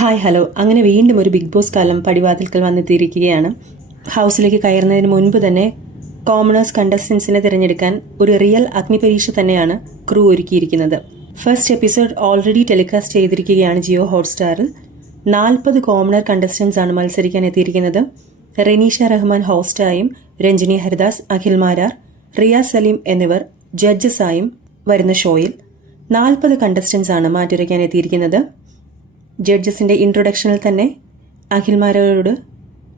Hi hello. അങ്ങനെ വീണ്ടും ഒരു ബിഗ് ബോസ് കാലം പടിവാതിൽക്കൽ വന്നെത്തിയിരിക്കുകയാണ്. ഹൗസിലേക്ക് കയറുന്നതിന് മുൻപ് തന്നെ കോമണേഴ്സ് കണ്ടസ്റ്റൻസിനെ തിരഞ്ഞെടുക്കാൻ ഒരു റിയൽ അഗ്നിപരീക്ഷ തന്നെയാണ് ക്രൂ ഒരുക്കിയിരിക്കുന്നത്. ഫസ്റ്റ് എപ്പിസോഡ് ഓൾറെഡി ടെലികാസ്റ്റ് ചെയ്തിരിക്കുകയാണ് ജിയോ ഹോട്ട്സ്റ്റാറിൽ. 40 കോമണർ കണ്ടസ്റ്റൻസ് ആണ് മത്സരിക്കാൻ എത്തിയിരിക്കുന്നത്. റെനീഷ റഹ്മാൻ ഹോസ്റ്റായും രഞ്ജിനി ഹരിദാസ്, അഖിൽ മാരാർ, റിയാസ് സലീം എന്നിവർ ജഡ്ജസായും വരുന്ന ഷോയിൽ 40 കണ്ടസ്റ്റൻസ് ആണ് മാറ്റുരയ്ക്കാൻ എത്തിയിരിക്കുന്നത്. ജഡ്ജസിന്റെ ഇൻട്രൊഡക്ഷനിൽ തന്നെ അഖിൽമാരോട്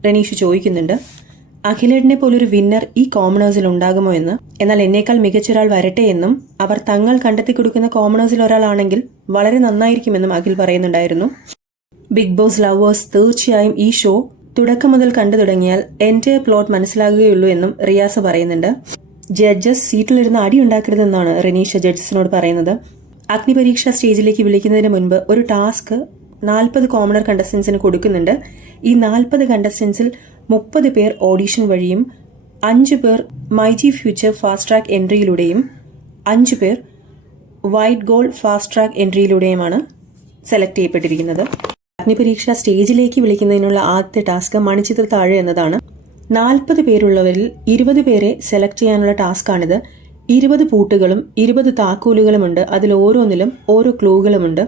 റനീഷ് ചോദിക്കുന്നുണ്ട്, അഖിലേട്ടനെ പോലൊരു വിന്നർ ഈ കോമണേഴ്സിൽ ഉണ്ടാകുമോ എന്ന്. എന്നാൽ എന്നേക്കാൾ മികച്ചൊരാൾ വരട്ടെ എന്നും അവർ തങ്ങൾ കണ്ടെത്തി കൊടുക്കുന്ന കോമണേഴ്സിൽ ഒരാളാണെങ്കിൽ വളരെ നന്നായിരിക്കുമെന്നും അഖിൽ പറയുന്നുണ്ടായിരുന്നു. ബിഗ് ബോസ് ലവേഴ്സ് തീർച്ചയായും ഈ ഷോ തുടക്കം മുതൽ കണ്ടു തുടങ്ങിയാൽ എന്റെ പ്ലോട്ട് മനസ്സിലാകുകയുള്ളൂ എന്നും റിയാസ് പറയുന്നുണ്ട്. ജഡ്ജസ് സീറ്റിലിരുന്ന് അടിയുണ്ടാക്കരുതെന്നാണ് റനീഷ ജഡ്ജസിനോട് പറയുന്നത്. അഗ്നിപരീക്ഷ സ്റ്റേജിലേക്ക് വിളിക്കുന്നതിന് മുൻപ് ഒരു ടാസ്ക് 40 കോമണർ കണ്ടസ്റ്റൻസിന് കൊടുക്കുന്നുണ്ട്. ഈ 40 കണ്ടസ്റ്റൻസിൽ 30 പേർ ഓഡീഷൻ വഴിയും 5 പേർ മൈജി ഫ്യൂച്ചർ ഫാസ്റ്റ് ട്രാക്ക് എൻട്രിയിലൂടെയും 5 പേർ വൈറ്റ് ഗോൾഡ് ഫാസ്റ്റ് ട്രാക്ക് എൻട്രിയിലൂടെയുമാണ് സെലക്ട് ചെയ്യപ്പെട്ടിരിക്കുന്നത്. അഗ്നിപരീക്ഷ സ്റ്റേജിലേക്ക് വിളിക്കുന്നതിനുള്ള ആദ്യത്തെ ടാസ്ക് മണിച്ചിത്ര താഴെ എന്നതാണ്. 40 പേരുള്ളവരിൽ 20 പേരെ സെലക്ട് ചെയ്യാനുള്ള ടാസ്കാണിത്. 20 പൂട്ടുകളും 20 താക്കോലുകളുമുണ്ട്. അതിൽ ഓരോന്നിലും ഓരോ ക്ലൂകളുമുണ്ട്.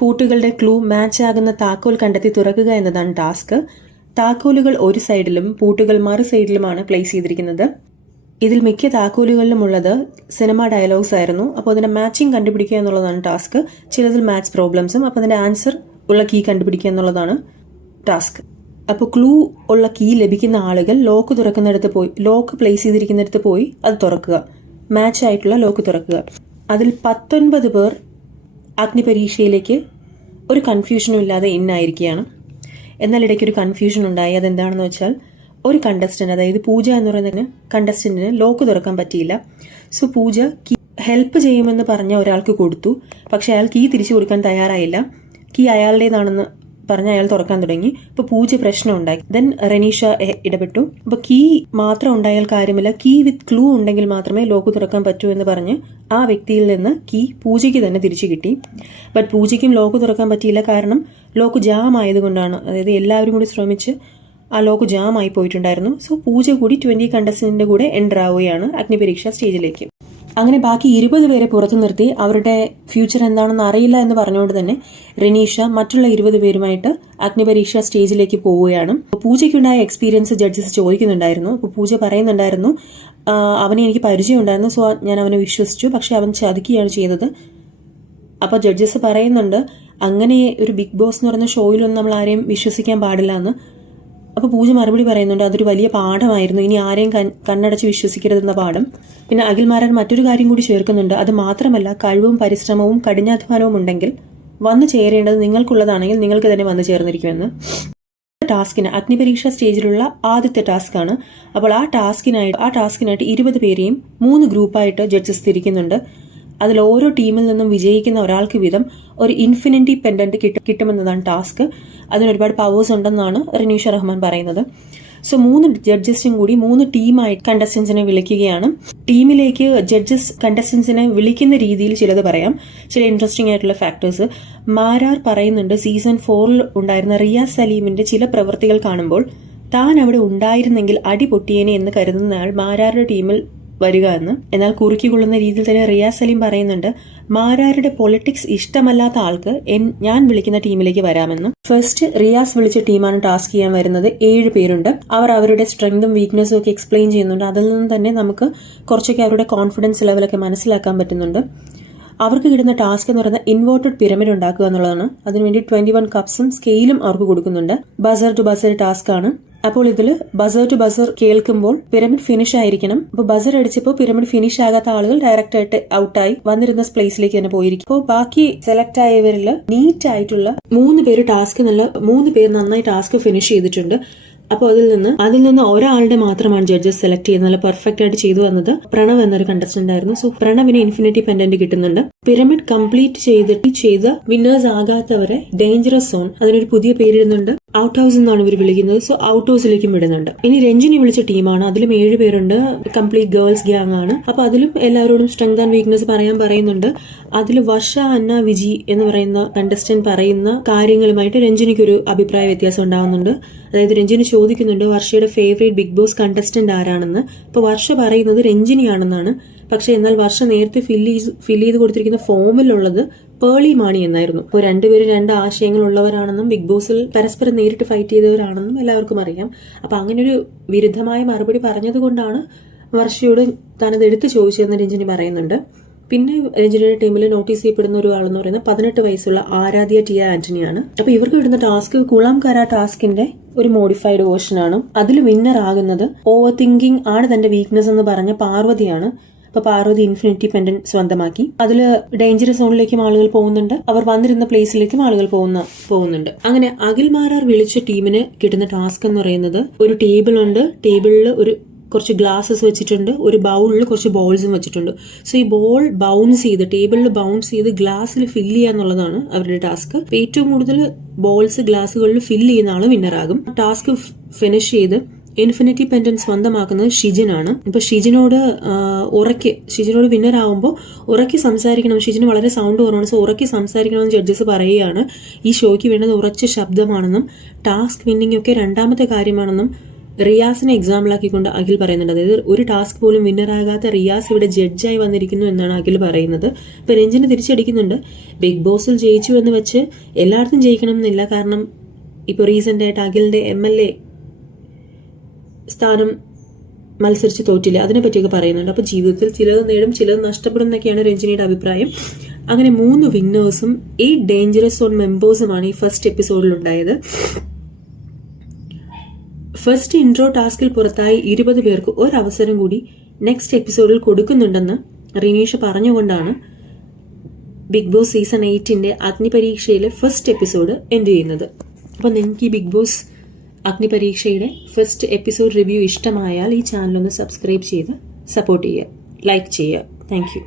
പൂട്ടുകളുടെ ക്ലൂ മാച്ച് ആകുന്ന താക്കോൽ കണ്ടെത്തി തുറക്കുക എന്നതാണ് ടാസ്ക്. താക്കോലുകൾ ഒരു സൈഡിലും പൂട്ടുകൾ മറു സൈഡിലുമാണ് പ്ലേസ് ചെയ്തിരിക്കുന്നത്. ഇതിൽ മിക്ക താക്കോലുകളിലുമുള്ളത് സിനിമ ഡയലോഗ്സ് ആയിരുന്നു. അപ്പോൾ അതിന്റെ മാച്ചിങ് കണ്ടുപിടിക്കുക എന്നുള്ളതാണ് ടാസ്ക്. ചിലതിൽ മാത്സ് പ്രോബ്ലംസും. അപ്പോൾ അതിന്റെ ആൻസർ ഉള്ള കീ കണ്ടുപിടിക്കുക എന്നുള്ളതാണ് ടാസ്ക്. അപ്പോൾ ക്ലൂ ഉള്ള കീ ലഭിക്കുന്ന ആളുകൾ ലോക്ക് തുറക്കുന്നിടത്ത് പോയി, ലോക്ക് പ്ലേസ് ചെയ്തിരിക്കുന്നിടത്ത് പോയി അത് തുറക്കുക, മാച്ച് ആയിട്ടുള്ള ലോക്ക് തുറക്കുക. അതിൽ 19 പേർ അഗ്നിപരീക്ഷയിലേക്ക് ഒരു കൺഫ്യൂഷനും ഇല്ലാതെ ഇന്നായിരിക്കുകയാണ്. എന്നാൽ ഇടയ്ക്ക് ഒരു കൺഫ്യൂഷൻ ഉണ്ടായി. അതെന്താണെന്ന് വെച്ചാൽ ഒരു കണ്ടസ്റ്റന്റ്, അതായത് പൂജ എന്ന് പറയുന്ന കണ്ടസ്റ്റന്റിന് ലോക്ക് തുറക്കാൻ പറ്റിയില്ല. സോ പൂജ കീ ഹെൽപ്പ് ചെയ്യുമെന്ന് പറഞ്ഞ ഒരാൾക്ക് കൊടുത്തു. പക്ഷെ അയാൾ കീ തിരിച്ചു കൊടുക്കാൻ തയ്യാറായില്ല. കീ അയാളുടേതാണെന്ന് പറഞ്ഞ് അയാൾ തുറക്കാൻ തുടങ്ങി. ഇപ്പൊ പൂജ പ്രശ്നം ഉണ്ടായി. ദെൻ റനീഷ ഇടപെട്ടു. അപ്പൊ കീ മാത്രം ഉണ്ടായാൽ കാര്യമില്ല, കീ വിത്ത് ക്ലൂ ഉണ്ടെങ്കിൽ മാത്രമേ ലോക്ക് തുറക്കാൻ പറ്റൂ എന്ന് പറഞ്ഞ് ആ വ്യക്തിയിൽ നിന്ന് കീ പൂജയ്ക്ക് തന്നെ തിരിച്ചു കിട്ടി. ബട്ട് പൂജയ്ക്കും ലോക്ക് തുറക്കാൻ പറ്റിയില്ല. കാരണം ലോക്ക് ജാം ആയതുകൊണ്ടാണ്. അതായത് എല്ലാവരും കൂടി ശ്രമിച്ച് ആ ലോക്ക് ജാം ആയി പോയിട്ടുണ്ടായിരുന്നു. സോ പൂജ കൂടി 20 കണ്ടസ്റ്റന്റിന്റെ കൂടെ എൻ്റർ ആവുകയാണ് അഗ്നിപരീക്ഷ സ്റ്റേജിലേക്ക്. അങ്ങനെ ബാക്കി 20 പേരെ പുറത്തു നിർത്തി അവരുടെ ഫ്യൂച്ചർ എന്താണെന്ന് അറിയില്ല എന്ന് പറഞ്ഞുകൊണ്ട് തന്നെ റനീഷ മറ്റുള്ള 20 പേരുമായിട്ട് അഗ്നിപരീക്ഷ സ്റ്റേജിലേക്ക് പോവുകയാണ്. പൂജയ്ക്കുണ്ടായ എക്സ്പീരിയൻസ് ജഡ്ജസ് ചോദിക്കുന്നുണ്ടായിരുന്നു. അപ്പോൾ പൂജ പറയുന്നുണ്ടായിരുന്നു, അവനെ എനിക്ക് പരിചയം ഉണ്ടായിരുന്നു, സോ ഞാൻ അവനെ വിശ്വസിച്ചു, പക്ഷെ അവൻ ചതിക്കുകയാണ് ചെയ്തത്. അപ്പോൾ ജഡ്ജസ് പറയുന്നുണ്ട്, അങ്ങനെ ഒരു ബിഗ് ബോസ് എന്ന് പറയുന്ന ഷോയിലൊന്നും നമ്മൾ ആരെയും വിശ്വസിക്കാൻ പാടില്ല എന്ന്. അപ്പോൾ പൂജ മറുപടി പറയുന്നുണ്ട്, അതൊരു വലിയ പാഠമായിരുന്നു, ഇനി ആരെയും കണ്ണടച്ച് വിശ്വസിക്കരുതെന്ന പാഠം. പിന്നെ അഖിൽമാരൻ മറ്റൊരു കാര്യം കൂടി ചേർക്കുന്നുണ്ട്, അത് മാത്രമല്ല കഴിവും പരിശ്രമവും കഠിനാധ്വാനവും ഉണ്ടെങ്കിൽ വന്നു ചേരേണ്ടത് നിങ്ങൾക്കുള്ളതാണെങ്കിൽ നിങ്ങൾക്ക് തന്നെ വന്നു ചേർന്നിരിക്കുമെന്ന്. ടാസ്കിന് അഗ്നിപരീക്ഷ സ്റ്റേജിലുള്ള ആദ്യത്തെ ടാസ്കാണ്. അപ്പോൾ ആ ടാസ്കിനായിട്ട് 20 പേരെയും 3 ഗ്രൂപ്പായിട്ട് ജഡ്ജസ് തിരിക്കുന്നുണ്ട്. അതിൽ ഓരോ ടീമിൽ നിന്നും വിജയിക്കുന്ന ഒരാൾക്ക് വീതം ഒരു ഇൻഫിനിറ്റി പെൻഡന്റ് കിട്ടുമെന്നതാണ് ടാസ്ക്. അതിന് ഒരുപാട് പവേഴ്സ് ഉണ്ടെന്നാണ് റനീഷ റഹ്മാൻ പറയുന്നത്. സോ 3 ജഡ്ജസും കൂടി 3 ടീമായിട്ട് കണ്ടസ്റ്റൻസിനെ വിളിക്കുകയാണ്. ടീമിലേക്ക് ജഡ്ജസ് കണ്ടസ്റ്റൻസിനെ വിളിക്കുന്ന രീതിയിൽ ചിലത് പറയാം, ചില ഇൻട്രസ്റ്റിംഗ് ആയിട്ടുള്ള ഫാക്ടേഴ്സ്. മാരാർ പറയുന്നുണ്ട്, സീസൺ 4 ഉണ്ടായിരുന്ന റിയാസ് സലീമിന്റെ ചില പ്രവൃത്തികൾ കാണുമ്പോൾ താൻ അവിടെ ഉണ്ടായിരുന്നെങ്കിൽ അടി പൊട്ടിയേനെ എന്ന് കരുതുന്നയാൾ മാരാരുടെ ടീമിൽ വരിക എന്ന്. എന്നാൽ കുറുക്കിക്കൊള്ളുന്ന രീതിയിൽ തന്നെ റിയാസ് സലീം പറയുന്നുണ്ട്, മാരാരുടെ പൊളിറ്റിക്സ് ഇഷ്ടമല്ലാത്ത ആൾക്ക് ഞാൻ വിളിക്കുന്ന ടീമിലേക്ക് വരാമെന്ന്. ഫസ്റ്റ് റിയാസ് വിളിച്ച ടീമാണ് ടാസ്ക് ചെയ്യാൻ വരുന്നത്. 7 പേരുണ്ട്. അവർ അവരുടെ സ്ട്രെങ്തും വീക്ക്നെസ്സും ഒക്കെ എക്സ്പ്ലെയിൻ ചെയ്യുന്നുണ്ട്. അതിൽ നിന്ന് തന്നെ നമുക്ക് കുറച്ചൊക്കെ അവരുടെ കോൺഫിഡൻസ് ലെവലൊക്കെ മനസ്സിലാക്കാൻ പറ്റുന്നുണ്ട്. അവർക്ക് കിട്ടുന്ന ടാസ്ക് എന്ന് പറയുന്നത് ഇൻവേർട്ടഡ് പിരമിഡ് ഉണ്ടാക്കുക എന്നുള്ളതാണ്. അതിനുവേണ്ടി 21 കപ്സും സ്കെയിലും അവർക്ക് കൊടുക്കുന്നുണ്ട്. ബസർ ടു ബസർ ടാസ്ക് ആണ്. അപ്പോൾ ഇതിൽ ബസർ ടു ബസർ കേൾക്കുമ്പോൾ പിരമിഡ് ഫിനിഷ് ആയിരിക്കണം. അപ്പോൾ ബസർ അടിച്ചപ്പോൾ പിരമിഡ് ഫിനിഷ് ആകാത്ത ആളുകൾ ഡയറക്റ്റ് ആയിട്ട് ഔട്ടായി വന്നിരുന്ന പ്ലേസിലേക്ക് തന്നെ പോയിരിക്കും. അപ്പോൾ ബാക്കി സെലക്ട് ആയവരിൽ നീറ്റ് ആയിട്ടുള്ള 3 പേര് നന്നായി ടാസ്ക് ഫിനിഷ് ചെയ്തിട്ടുണ്ട്. അപ്പോൾ അതിൽ നിന്ന് ഒരാളുടെ മാത്രമാണ് ജഡ്ജസ് സെലക്ട് ചെയ്യുന്നത്. നല്ല പെർഫെക്റ്റ് ആയിട്ട് ചെയ്തു വന്നത് പ്രണവ് എന്നൊരു കണ്ടസ്റ്റന്റ് ആയിരുന്നു. സോ പ്രണവിന് ഇൻഫിനിറ്റി പെൻഡന്റ് കിട്ടുന്നുണ്ട്. പിരമിഡ് കംപ്ലീറ്റ് ചെയ്ത വിന്നേഴ്സ് ആകാത്തവരെ ഡേഞ്ചറസ് സോൺ, അതിനൊരു പുതിയ പേരിടുന്നുണ്ട്, ഔട്ട് ഹൗസ് എന്നാണ് ഇവർ വിളിക്കുന്നത്. സോ ഔട്ട് ഹൗസിലേക്കും വിടുന്നുണ്ട്. ഇനി രഞ്ജിനി വിളിച്ച ടീമാണ്. അതിലും 7 പേരുണ്ട്. കംപ്ലീറ്റ് ഗേൾസ് ഗ്യാങ് ആണ്. അപ്പൊ അതിലും എല്ലാവരോടും സ്ട്രെങ്ത് ആൻഡ് വീക്ക്നെസ് പറയുന്നുണ്ട്. അതിൽ വർഷ, അന്ന, വിജി എന്ന് പറയുന്ന കണ്ടസ്റ്റന്റ് പറയുന്ന കാര്യങ്ങളുമായിട്ട് രഞ്ജിനിക്ക് ഒരു അഭിപ്രായ വ്യത്യാസം ഉണ്ടാവുന്നുണ്ട്. അതായത് രഞ്ജിനി ചോദിക്കുന്നുണ്ട് വർഷയുടെ ഫേവറേറ്റ് ബിഗ് ബോസ് കണ്ടസ്റ്റന്റ് ആരാണെന്ന്. അപ്പൊ വർഷ പറയുന്നത് രഞ്ജിനിയാണെന്നാണ്. പക്ഷെ എന്നാൽ വർഷ നേരത്തെ ഫില്ല് ചെയ്ത് കൊടുത്തിരിക്കുന്ന ഫോമിലുള്ളത് പേളി മാണി എന്നായിരുന്നു. ഇപ്പോൾ രണ്ടുപേരും 2 ആശയങ്ങൾ ഉള്ളവരാണെന്നും ബിഗ് ബോസിൽ പരസ്പരം നേരിട്ട് ഫൈറ്റ് ചെയ്തവരാണെന്നും എല്ലാവർക്കും അറിയാം. അപ്പൊ അങ്ങനെ ഒരു വിരുദ്ധമായ മറുപടി പറഞ്ഞതുകൊണ്ടാണ് വർഷയോട് താനത് എടുത്തു ചോദിച്ചതെന്ന് രഞ്ജിനി പറയുന്നുണ്ട്. പിന്നെ രഞ്ജിനിയുടെ ടീമിൽ നോട്ടീസ് ചെയ്യപ്പെടുന്ന ഒരു ആളെന്ന് പറയുന്നത് 18 വയസ്സുള്ള ആരാധ്യ ടിയ ആന്റണിയാണ്. അപ്പൊ ഇവർക്ക് കിട്ടുന്ന ടാസ്ക് കുളം കര ടാസ്കിന്റെ ഒരു മോഡിഫൈഡ് വേർഷൻ ആണ്. അതിൽ വിന്നർ ആകുന്നത് ഓവർ തിങ്കിങ് ആണ് തന്റെ വീക്ക്നെസ് എന്ന് പറഞ്ഞ പാർവതിയാണ്. അപ്പൊ പാർവതി ഇൻഫിനിറ്റി പെൻഡന്റ് സ്വന്തമാക്കി. അതില് ഡേഞ്ചറസ് സോണിലേക്കും ആളുകൾ പോകുന്നുണ്ട്. അവർ വന്നിരുന്ന പ്ലേസിലേക്കും ആളുകൾ പോകുന്നുണ്ട്. അങ്ങനെ അഖിൽ മാരാർ വിളിച്ച ടീമിന് കിട്ടുന്ന ടാസ്ക് എന്ന് പറയുന്നത് ഒരു ടേബിൾ ഉണ്ട്. ടേബിളിൽ കുറച്ച് ഗ്ലാസസ് വെച്ചിട്ടുണ്ട്. ഒരു ബൗളിൽ കുറച്ച് ബോൾസും വെച്ചിട്ടുണ്ട്. സോ ഈ ബോൾ ടേബിളിൽ ബൗൺസ് ചെയ്ത് ഗ്ലാസ്സിൽ ഫില്ല് ചെയ്യാന്നുള്ളതാണ് അവരുടെ ടാസ്ക്. ഏറ്റവും കൂടുതൽ ബോൾസ് ഗ്ലാസുകളിൽ ഫില്ല് ചെയ്യുന്ന ആള് വിന്നറാകും. ടാസ്ക് ഫിനിഷ് ചെയ്ത് ഇൻഫിനിറ്റി പെൻഡന്റ് സ്വന്തമാക്കുന്നത് ഷിജിനാണ്. ഇപ്പൊ ഷിജിനോട് വിന്നർ ആവുമ്പോൾ ഉറക്കി സംസാരിക്കണം. ഷിജിന് വളരെ സൗണ്ട് കുറവാണ്. സോ ഉറക്കി സംസാരിക്കണമെന്ന് ജഡ്ജസ് പറയുകയാണ്. ഈ ഷോയ്ക്ക് വേണ്ടത് ഉറച്ച ശബ്ദമാണെന്നും ടാസ്ക് വിന്നിംഗ് ഒക്കെ രണ്ടാമത്തെ കാര്യമാണെന്നും റിയാസിനെ എക്സാമ്പിളാക്കിക്കൊണ്ട് അഖിൽ പറയുന്നുണ്ട്. അതായത് ഒരു ടാസ്ക് പോലും വിന്നറാകാത്ത റിയാസ് ഇവിടെ ജഡ്ജായി വന്നിരിക്കുന്നു എന്നാണ് അഖിൽ പറയുന്നത്. ഇപ്പൊ രഞ്ജിന് തിരിച്ചടിക്കുന്നുണ്ട്. ബിഗ് ബോസിൽ ജയിച്ചു എന്ന് വെച്ച് എല്ലായിടത്തും ജയിക്കണം എന്നില്ല. കാരണം ഇപ്പൊ റീസെന്റ് ആയിട്ട് അഖിലിന്റെ MLA സ്ഥാനം മത്സരിച്ച് തോറ്റില്ല, അതിനെപ്പറ്റിയൊക്കെ പറയുന്നുണ്ട്. അപ്പൊ ജീവിതത്തിൽ ചിലത് നേടും, ചിലത് നഷ്ടപ്പെടും എന്നൊക്കെയാണ് രഞ്ജിനിയുടെ അഭിപ്രായം. അങ്ങനെ 3 വിന്നേഴ്സും 8 ഡേഞ്ചറസ് സോൺ മെമ്പേഴ്സുമാണ് ഈ ഫസ്റ്റ് എപ്പിസോഡിൽ ഉണ്ടായത്. ഫസ്റ്റ് ഇൻട്രോ ടാസ്കിൽ പുറത്തായി 20 പേർക്ക് ഒരവസരം കൂടി നെക്സ്റ്റ് എപ്പിസോഡിൽ കൊടുക്കുന്നുണ്ടെന്ന് റിനീഷ പറഞ്ഞുകൊണ്ടാണ് ബിഗ് ബോസ് സീസൺ 8ന്റെ അഗ്നിപരീക്ഷയിലെ ഫസ്റ്റ് എപ്പിസോഡ് എൻഡ് ചെയ്യുന്നത്. അപ്പൊ നിങ്ങൾക്ക് ഈ ബിഗ് ബോസ് അഗ്നിപരീക്ഷയുടെ ഫസ്റ്റ് എപ്പിസോഡ് റിവ്യൂ ഇഷ്ടമായാൽ ഈ ചാനൽ ഒന്ന് സബ്സ്ക്രൈബ് ചെയ്ത് സപ്പോർട്ട് ചെയ്യുക, ലൈക്ക് ചെയ്യുക. Thank you.